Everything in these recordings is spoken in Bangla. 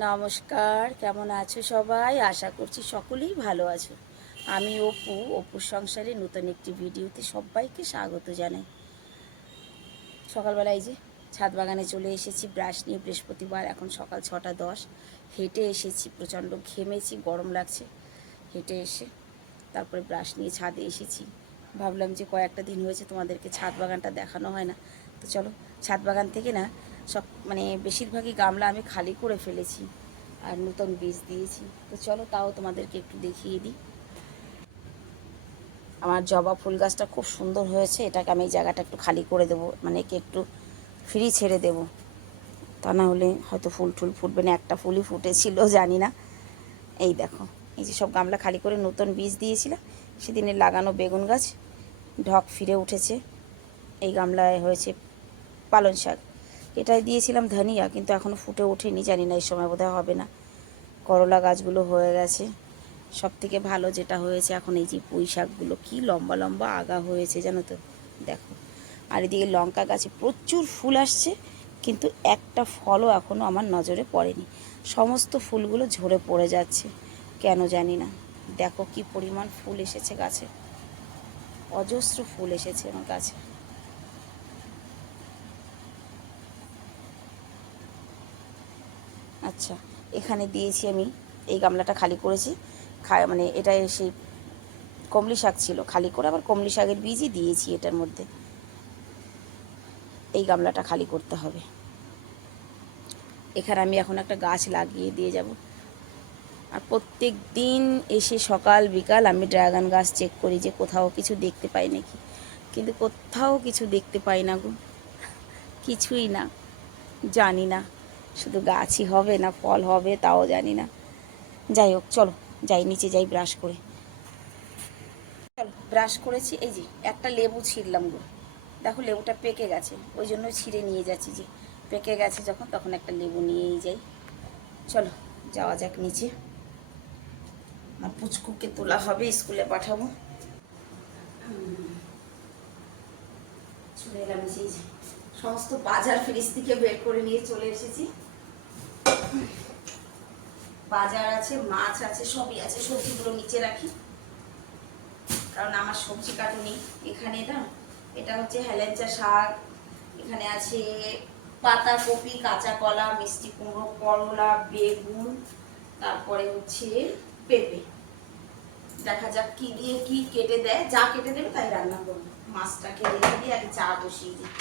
নমস্কার, কেমন আছো সবাই? আশা করছি সকলেই ভালো আছো। আমি অপুর সংসারে নতুন একটি ভিডিওতে সবাইকে স্বাগত জানাই। সকালবেলা এই যে ছাদ বাগানে চলে এসেছি ব্রাশ নিয়ে। বৃহস্পতিবার, এখন সকাল 6:10। হেঁটে এসেছি, প্রচণ্ড ঘেমেছি, গরম লাগছে। হেঁটে এসে তারপরে ব্রাশ নিয়ে ছাদে এসেছি। ভাবলাম যে কয়েকটা দিন হয়েছে তোমাদেরকে ছাদ বাগানটা দেখানো হয় না, তো চলো ছাদ বাগান থেকে না সব বেশিরভাগই গামলা আমি খালি করে ফেলেছি আর নতুন বীজ দিয়েছি। তো চলো তাও তোমাদেরকে একটু দেখিয়ে দিই। আমার জবা ফুল গাছটা খুব সুন্দর হয়েছে। এটাকে আমি এই জায়গাটা একটু খালি করে দেবো, একে একটু ফ্রি ছেড়ে দেব, তা না হলে হয়তো ফুল টুল ফুটবে না। একটা ফুলই ফুটেছিল, জানি না। এই দেখো, এই যে সব গামলা খালি করে নতুন বীজ দিয়েছিলাম। সেদিনে লাগানো বেগুন গাছ ঢক ফিরে উঠেছে। এই গামলায় হয়েছে পালং শাক। এটাই দিয়েছিলাম ধনিয়া, কিন্তু এখনও ফুটে ওঠেনি, জানি না এই সময় বোধহয় হবে না। করলা গাছগুলো হয়ে গেছে। সব থেকে ভালো যেটা হয়েছে এখন এই যে পুঁই শাকগুলো কি লম্বা লম্বা আগা হয়েছে জানো তো, দেখো। আর এদিকে লঙ্কা গাছে প্রচুর ফুল আসছে, কিন্তু একটা ফলও এখনও আমার নজরে পড়েনি। সমস্ত ফুলগুলো ঝরে পড়ে যাচ্ছে, কেন জানি না। দেখো কি পরিমাণ ফুল এসেছে গাছে, অজস্র ফুল এসেছে আমার গাছে। আচ্ছা, এখানে দিয়েছি আমি, এই গামলাটা খালি করেছি। এটা সেই কমলি শাক ছিল, খালি করে আবার কমলি শাকের বীজই দিয়েছি এটার মধ্যে। এই গামলাটা খালি করতে হবে। এখানে আমি এখন একটা গাছ লাগিয়ে দিয়ে যাব। আর প্রত্যেক দিন এসে সকাল বিকাল আমি ড্রাগন গাছ চেক করি যে কোথাও কিছু দেখতে পাই নাকি, কিন্তু কোথাও কিছু দেখতে পাই না গো, কিছুই না। জানি না শুধু গাছই হবে না ফল হবে তাও জানি না। যাই হোক, চলো যাই নিচে যাই ব্রাশ করে। চলো ব্রাশ করেছি। এই যে একটা লেবু ছিঁড়লাম গো, দেখো লেবুটা পেকে গেছে, ওই জন্য ছিঁড়ে নিয়ে যাচ্ছি। যে পেকে গেছে যখন, তখন একটা লেবু নিয়েই যাই। চলো যাওয়া যাক নিচে। আমার পুচকুকে তোলা হবে, স্কুলে পাঠাবো। চলে এলাম নিচে। সমস্ত বাজার ফ্রিজ থেকে বের করে নিয়ে চলে এসেছি। বাজার আছে, মাছ আছে, সবই আছে। সবজিগুলো নিচে রাখি, কারণ আমার সবজি কাটুনি এখানে না। এটা হচ্ছে হেলেঞ্চা শাক, এখানে আছে পাতাকপি, কাঁচা কলা, মিষ্টি কুমড়ো, করলা, বেগুন, তারপরে হচ্ছে পেঁপে। দেখা যাক কি দিয়ে কি কেটে দেয়, যা কেটে দেবে তাই রান্না করবো। মাছটাকে রেখে দিয়ে আগে চা বসিয়ে দিই।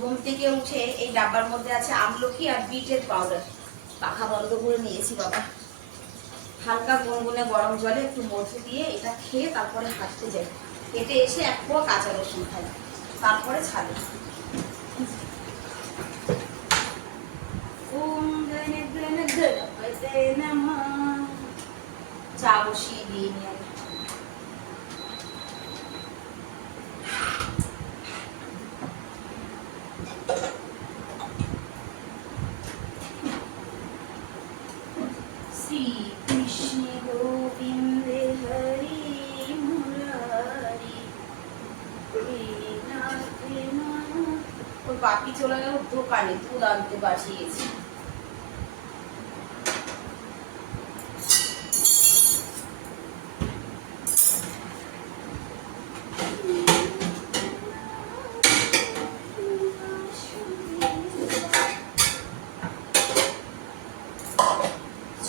ঘুম থেকে উঠে এই ডাব্বার মধ্যে আছে আমলকি আর বিটের পাউডার, পাখা বন্ধ করে নিয়েছি বাবা। হালকা গুনগুনে গরম জলে একটু মধু দিয়ে এটা খেয়ে তারপরে হাঁটতে যাই। হেঁটে এসে এক পোয়া কাঁচা রসুন খাই, তারপরে ছাড়ে। চা বসিয়ে দিয়ে নিয়ে শ্রী কৃষ্ণ গোবিন্দে হরি মুরারি। ওর বাপি চলে গেল দোকানে, দুধ আনতে পাঠিয়েছি।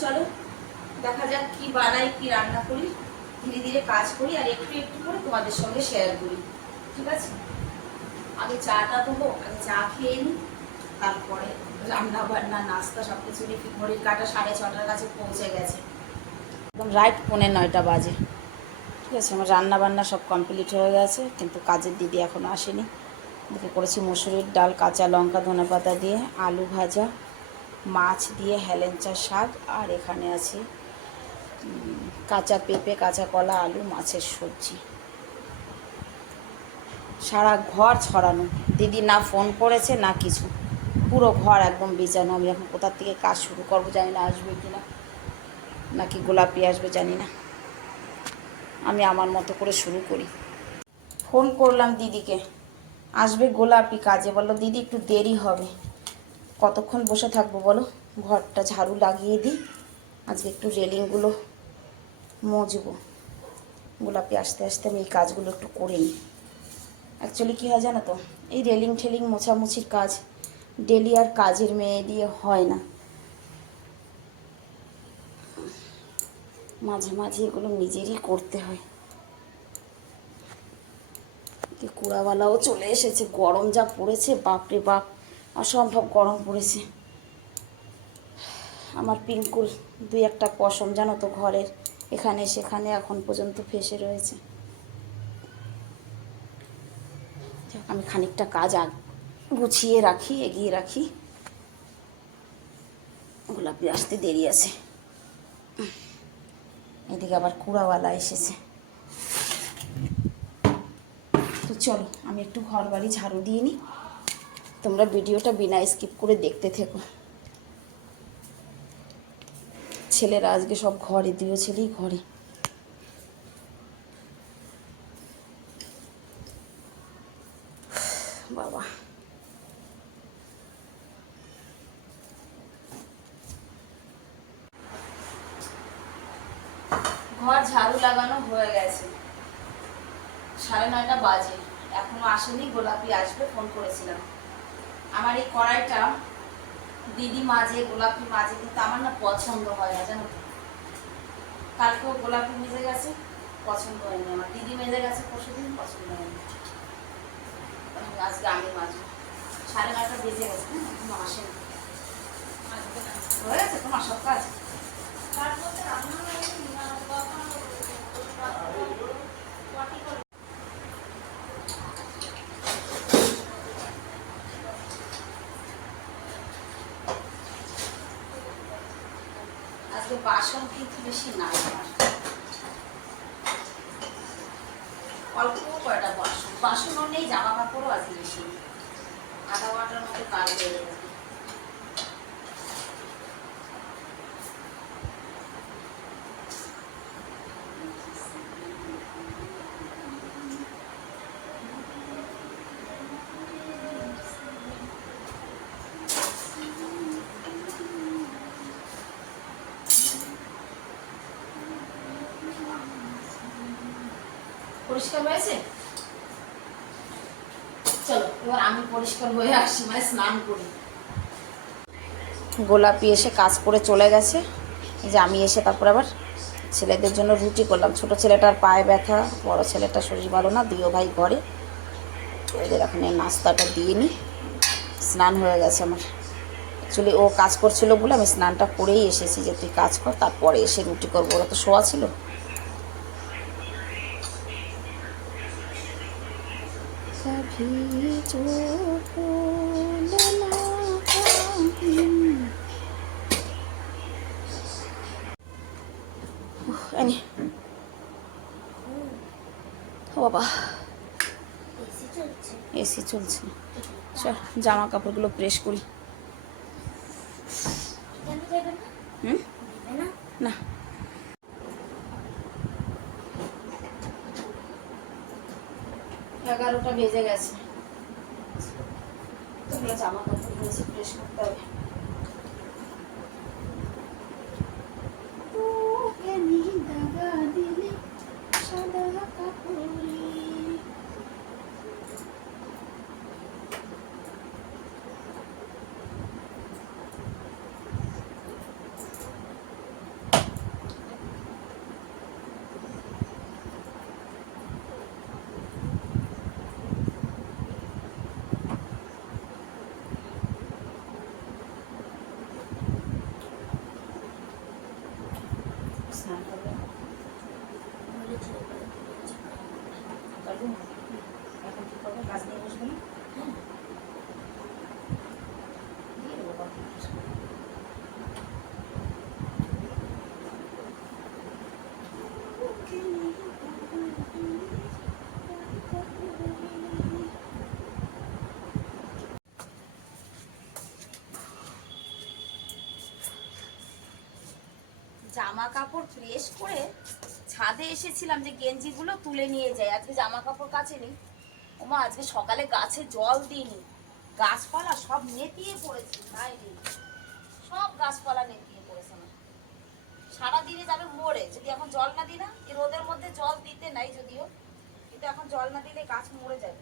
চলো দেখা যাক কি বানাই, কি রান্না করি। ধীরে ধীরে কাজ করি আর একটু একটু করে তোমাদের সঙ্গে শেয়ার করি, ঠিক আছে? আগে চাটা দেবো, আগে চা খেয়ে নিই, তারপরে রান্না বান্না নাস্তা সব কিছু রেখে। ঘড়ির কাটা 6:30টার কাছে পৌঁছে গেছে, একদম রাইট 8:45 বাজে। ঠিক আছে, আমার রান্না বান্না সব কমপ্লিট হয়ে গেছে, কিন্তু কাজের দিদি এখনও আসেনি। এদিকে করেছি মসুরির ডাল, কাঁচা লঙ্কা ধনেপাতা দিয়ে, আলু ভাজা, মাছ দিয়ে হেলেঞ্চা শাক, আর এখানে আছে কাঁচা পেঁপে, কাঁচা কলা, আলু, মাছের সবজি। সারা ঘর ছড়ানো, দিদি না ফোন করেছে না কিছু, পুরো ঘর একদম বিছানো। আমি এখন কোথার থেকে কাজ শুরু করবো জানি না, আসবে কি না, নাকি গোলাপি আসবে জানি না। আমি আমার মতো করে শুরু করি। ফোন করলাম দিদিকে, আসবে গোলাপি কাজে, বললো দিদি একটু দেরি হবে। কতক্ষণ বসে থাকবো বলো, ঘরটা ঝাড়ু লাগিয়ে দিই, আজকে একটু রেলিংগুলো মুছবো। গোলাপি আসতে আসতে আমি এই কাজগুলো একটু করে নিই। অ্যাকচুয়ালি কী হয় জানো তো, এই রেলিং ঠেলিং মোছামুছির কাজ ডেলি আর কাজের মেয়ে দিয়ে হয় না, মাঝে মাঝে এগুলো নিজেরই করতে হয়। কুড়াওয়ালাও চলে এসেছে, গরম যা পড়েছে বাপরে বাপ, অসম্ভব গরম পড়েছে। আমার পিঙ্কুর দুই একটা পশম জানো তো ঘরের এখানে সেখানে এখন পর্যন্ত ফেসে রয়েছে। আমি খানিকটা কাজ গুছিয়ে রাখি, এগিয়ে রাখি, গোলাপি আসতে দেরি আছে। এদিকে আবার কুড়াওয়ালা এসেছে। তো চলো আমি একটু ঘর বাড়ি ঝাড়ু দিয়ে নিই, তোমরা ভিডিওটা বিনা স্কিপ করে দেখতে থেকো। ছেলেরা আজকে সব ঘরে, দুই ছেলেই ঘরে। বাবা ঘর ঝাড়ু লাগানো হয়ে গেছে, 9:30 বাজে, এখনো আসেনি। গোলাপি আসবে, ফোন করেছিলাম। আমার এই কড়াইটা দিদি মাঝে, গোলাপি মাঝে, কিন্তু আমার না পছন্দ হয় না জানো তো। কালকেও গোলাপি মেজে গেছে, পছন্দ হয়নি আমার। দিদি মেজে গেছে পরশুদিন, পছন্দ হয়নি। আজকে আমি মাঝে। 9:30 বেজে গেছে, হ্যাঁ এখনো আসেনি। হয়ে গেছে তোমার সব কাজ? আজকে বাসন কিন্তু বেশি না, অল্প কয়টা বাসন, বাসনও নেই, জামা কাপড়ও আজকে বেশি নেই। আধা ঘন্টার মতো কাজ হয়ে যাবে। পরিষ্কার হয়েছে? চলো এবার আমি পরিষ্কার হয়ে আসি, মানে স্নান করি। গোলাপি এসে কাজ করে চলে গেছে, যে আমি এসে তারপর আবার ছেলেদের জন্য রুটি করলাম। ছোট ছেলেটার পায়ে ব্যথা, বড় ছেলেটার শরীর ভালো না, দুইও ভাই ঘরে। ওদের এখন নাস্তাটা দিয়ে নিই। স্নান হয়ে গেছে আমার। অ্যাকচুয়ালি ও কাজ করছিল বলে আমি স্নানটা করেই এসেছি, যে তুই কাজ কর, তারপরে এসে রুটি করবো, ওরা তো শোয়া ছিল। বাবা এসি চলছে, চল জামা কাপড়গুলো প্রেস করি। না 11টা বেজে গেছে, জামা কাপড় প্রেস করতে হবে। স্নান করবে এখন কি করবে, কাজ নিয়ে বসবে না? জামা কাপড় প্রেস করে ছাদে এসেছিলাম যে গেঞ্জিগুলো তুলে নিয়ে যাই, আজকে জামা কাপড় কাচেনি। ও ওমা আজকে সকালে গাছে জল দিইনি, গাছপালা সব নেতিয়ে পড়েছে, তাই রে সব গাছপালা নেতিয়ে পড়েছে আমার। সারাদিনে যাবে মরে যদি এখন জল না দিই না। এই রোদের মধ্যে জল দিতে নাই যদিও, কিন্তু এখন জল না দিলে গাছ মরে যাবে।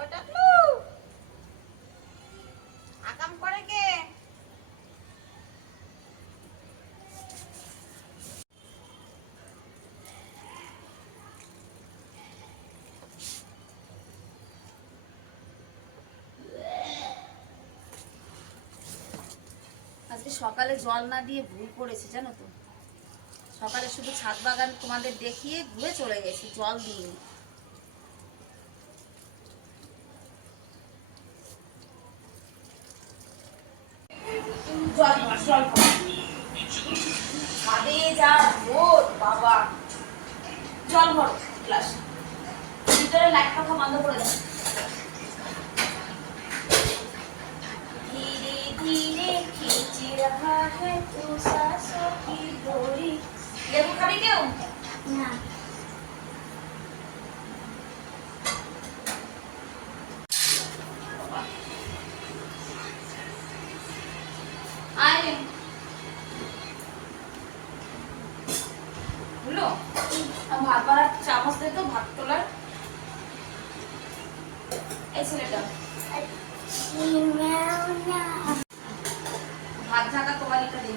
ওটা আকাম করে কে? আজকে সকালে জল না দিয়ে ভুল করেছি জানো তো। সকালে শুধু ছাদ বাগান তোমাদের দেখিয়ে ঘুরে চলে গেছি, জল দিইনি। ছাদে যা রোদ বাবা, জল ভর গ্লাস, ভিতরে লাইট পাখা বন্ধ করে দাও। ধীরে ধীরে খিচে রাহা হ্যায় তু সাসো কি ডোরি। লেবু খাবি কেউ? না। আয় বুঝলো, ভাত বাড়ার চামচ দে তো, ভাত তোলার। এই ছেলেটা ভাত ঢাকা তোয়ালিটা দিন।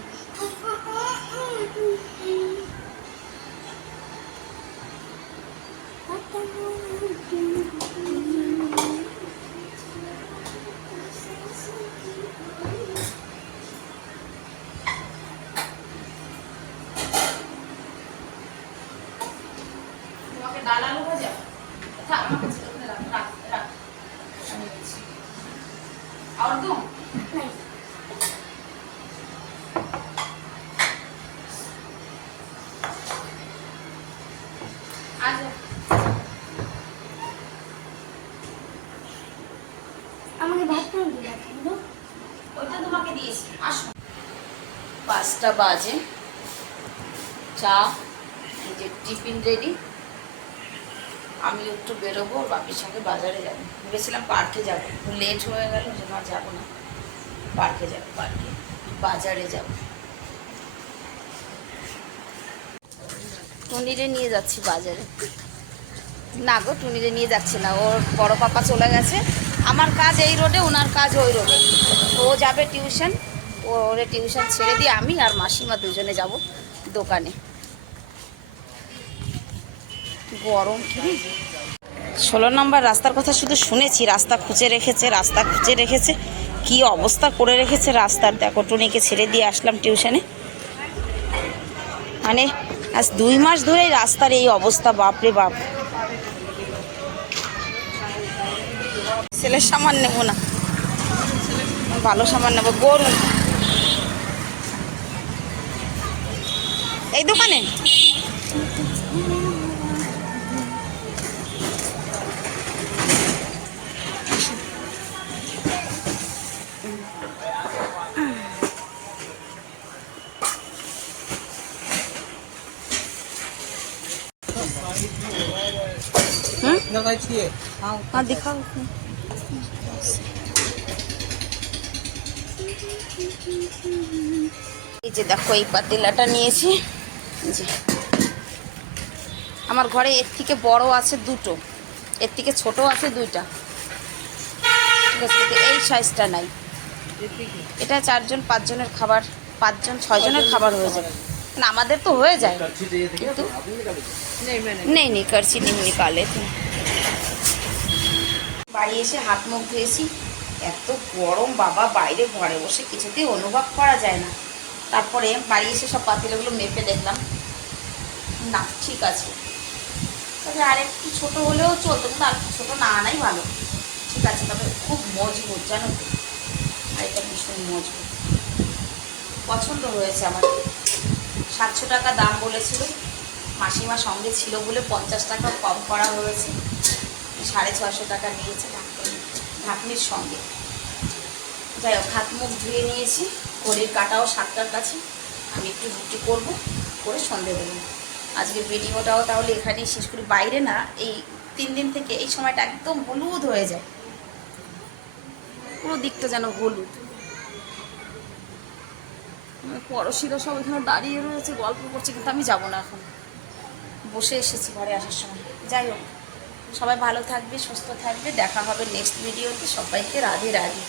তোমাকে ডাল আলু ভাজা আমার কাছে রাখ রাখ রাখ, আমি দিচ্ছি। আর দু আমাকে ভাত খাওয়া দিলা, ওইটা তোমাকে দিয়েছি। আসো 5টা বাজে, চা এই যে টিফিন রেডি। আমি একটু বেরোবো, বাপির সঙ্গে বাজারে যাবো। ভেবেছিলাম পার্কে যাবো, লেট হয়ে গেল যে না যাবো না, পার্কে যাবো, পার্কে বাজারে যাবো। টুনিরে নিয়ে যাচ্ছি বাজারে। না গো, টুনিরে নিয়ে যাচ্ছি না, ওর বড় পাপা চলে গেছে। আমার কাজ এই রোডে, ওনার কাজ ওই রোডে। ও যাবে টিউশন, ওরে টিউশন ছেড়ে দিয়ে আমি আর মাসিমা দুজনে যাব দোকানে। গরম কি 16 নম্বর রাস্তার কথা শুধু শুনেছি, রাস্তা খুঁজে রেখেছে, রাস্তা খুঁজে রেখেছে, কি অবস্থা করে রেখেছে রাস্তার। দেখো টুনিকে ছেড়ে দিয়ে আসলাম টিউশনে, মানে আজ 2 মাস ধরে রাস্তার এই অবস্থা, বাপরে বাপ। ছেলের সামান নেব না, ভালো সামান নেবো। গরু এই দোকানে हाँ दिखाओ। এই যে দেখো এই পাতিলাটা নিয়েছি, যে আমার ঘরে এর থেকে বড় আছে দুটো, এর থেকে ছোট আছে দুইটা, ঠিক আছে। এই সাইজটা নাই, এটা 4 জন 5 জনের খাবার, 5 জন 6 জনের খাবার হয়ে যাবে। না আমাদের তো হয়ে যায়, কিন্তু नहीं नहीं करछी नहीं निकाले थे। বাড়ি এসে হাত মুখ ধুয়েছি, এত গরম বাবা, বাইরে ঘরে বসে কিছুতেই অনুভব করা যায় না। তারপরে বাড়ি এসে সব পাতিলগুলো মেপে দেখলাম, না ঠিক আছে, তবে আরেকটু ছোটো হলেও চলতো, কিন্তু আর ছোটো না আনাই ভালো। ঠিক আছে, তবে খুব মজবুত জানো তো, আর এটা ভীষণ মজবুত, পছন্দ হয়েছে আমার। 700 টাকা দাম বলেছিল, মাসিমা সঙ্গে ছিল বলে 50 টাকা কম করা হয়েছে, 650 টাকা নিয়েছে ঢাকনির সঙ্গে। যাই হোক, হাত মুখ ধুয়ে নিয়েছি, ঘড়ির কাটাও 7টার কাছে, আমি একটু রুটি করবো, করে সন্ধে দেবো। আজকে ভিডিওটাও তাহলে এখানেই শেষ করি। বাইরে না এই 3 দিন থেকে এই সময়টা একদম হলুদ হয়ে যায়, পুরো দিকটা যেন হলুদ। পড়শিরা সব এখানে দাঁড়িয়ে রয়েছে, গল্প করছে, কিন্তু আমি যাবো না এখন, বসে এসেছি ঘরে আসার সময়। যাই হোক, সবাই ভালো থাকবে, সুস্থ থাকবে, দেখা হবে নেক্সট ভিডিওতে। সবাইকে রাধে রাধে।